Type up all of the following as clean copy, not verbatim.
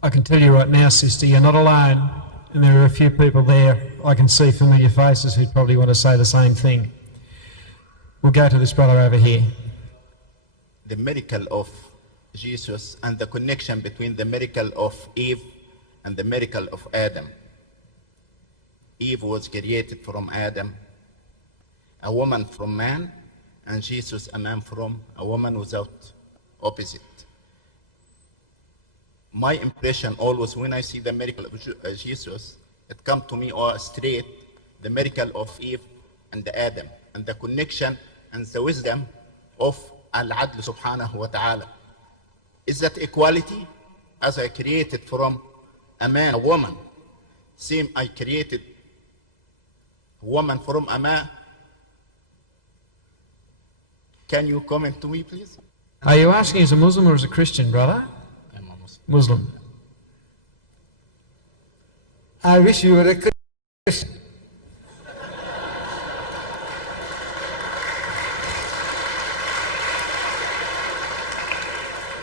I can tell you right now, sister, you're not alone, and there are a few people there. I can see familiar faces who probably want to say the same thing. We'll go to this brother over here. The miracle of Jesus and the connection between the miracle of Eve and the miracle of Adam. Eve was created from Adam, a woman from man, and Jesus a man from a woman without opposite. My impression always when I see the miracle of Jesus, it comes to me straight the miracle of Eve and Adam and the connection and the wisdom of Al-Adl subhanahu wa ta'ala. Is that equality? As I created from a man, a woman, same I created a woman from a man. Can you comment to me, please? Are you asking as a Muslim or as a Christian, brother? I'm a Muslim. Muslim. I wish you were a Christian.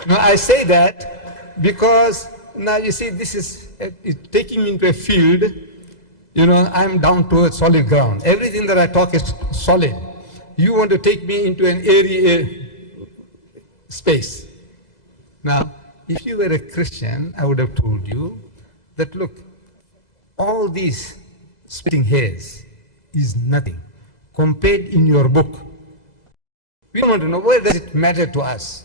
No, I say that because now you see this is taking me into a field, you know, I'm down to a solid ground. Everything that I talk is solid. You want to take me into an airy space. Now, if you were a Christian, I would have told you that look, all these splitting hairs is nothing compared in your book. We want to know where does it matter to us.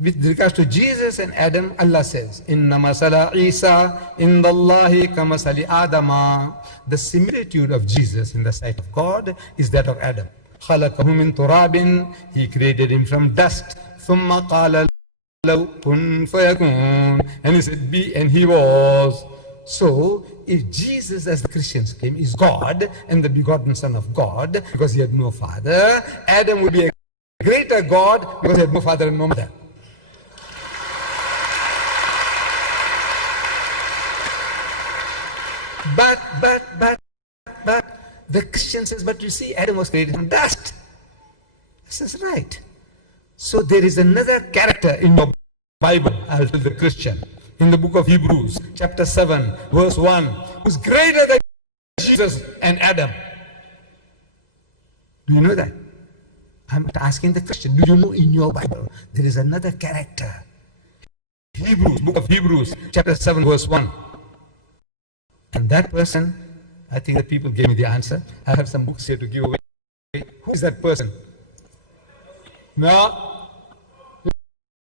With regards to Jesus and Adam, Allah says, Inna masala Isa indallahi kamasali Adama. The similitude of Jesus in the sight of God is that of Adam. Khalaqahu min turabin. He created him from dust. Thumma qala lahu kun fayakun. And he said, be, and he was. So, if Jesus, as the Christians claim, is God and the begotten Son of God, because he had no father, Adam would be a greater God because he had no father and no mother. But the Christian says, but you see, Adam was created from dust. This is right. So there is another character in your Bible, I'll tell the Christian, in the book of Hebrews, chapter 7, verse 1, who's greater than Jesus and Adam. Do you know that? I'm asking the Christian, do you know in your Bible there is another character? Hebrews, book of Hebrews, chapter 7, verse 1. And that person, I think that people gave me the answer. I have some books here to give away. Who is that person? No?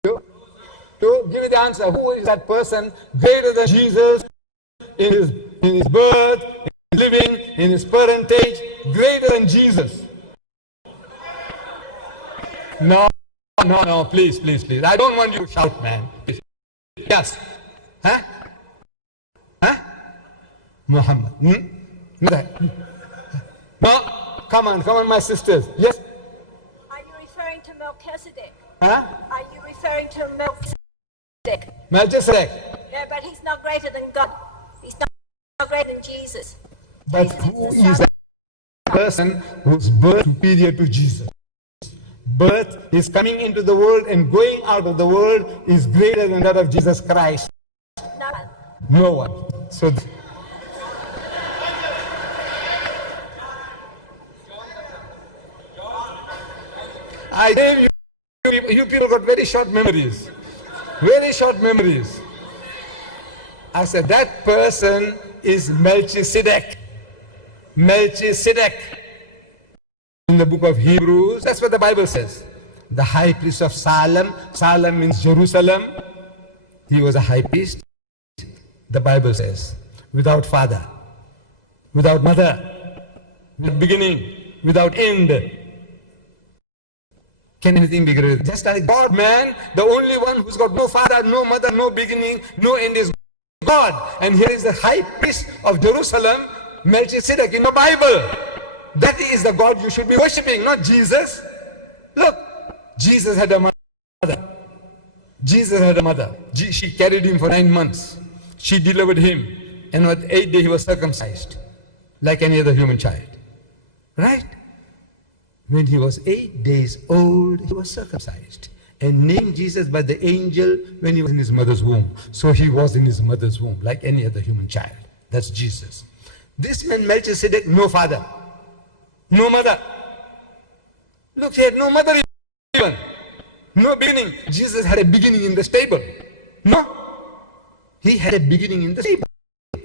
Give me the answer. Who is that person greater than Jesus in his birth, in his living, in his parentage, greater than Jesus? No, please. I don't want you to shout, man. Please. Yes. Huh? Muhammad. No, come on, my sisters. Yes. Are you referring to Melchizedek? Huh? Are you referring to Melchizedek? Melchizedek. Yeah, but he's not greater than God. He's not greater than Jesus. But who is that person whose birth is superior to Jesus? Birth, his coming into the world and going out of the world is greater than that of Jesus Christ. No one. So. I gave you people got very short memories. Very short memories. I said that person is Melchizedek. Melchizedek. In the book of Hebrews, that's what the Bible says. The high priest of Salem. Salem means Jerusalem. He was a high priest. The Bible says, without father, without mother, without beginning, without end. Can anything be greater? Just like God, man, the only one who's got no father, no mother, no beginning, no end is God. And here is the high priest of Jerusalem, Melchizedek, in the Bible. That is the God you should be worshipping, not Jesus. Look, Jesus had a mother. Jesus had a mother. She carried him for 9 months. She delivered him. And on the 8th day he was circumcised, like any other human child. Right? When he was 8 days old, he was circumcised. and named Jesus by the angel when he was in his mother's womb. So he was in his mother's womb like any other human child. That's Jesus. This man Melchizedek, no father, no mother. Look, he had no mother even, no beginning. Jesus had a beginning in the stable. No, he had a beginning in the stable.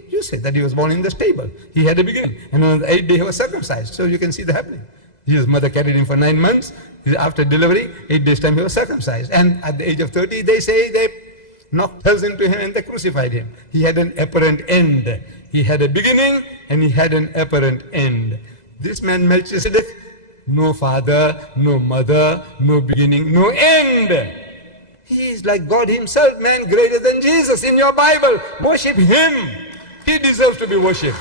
You say that he was born in the stable. He had a beginning. And on the 8th day he was circumcised. So you can see the happening. His mother carried him for 9 months. After delivery, 8 days time he was circumcised. And at the age of 30, they say they knocked holes into him and they crucified him. He had an apparent end. He had a beginning and he had an apparent end. This man Melchizedek, no father, no mother, no beginning, no end. He is like God himself, man, greater than Jesus in your Bible. Worship him. He deserves to be worshipped.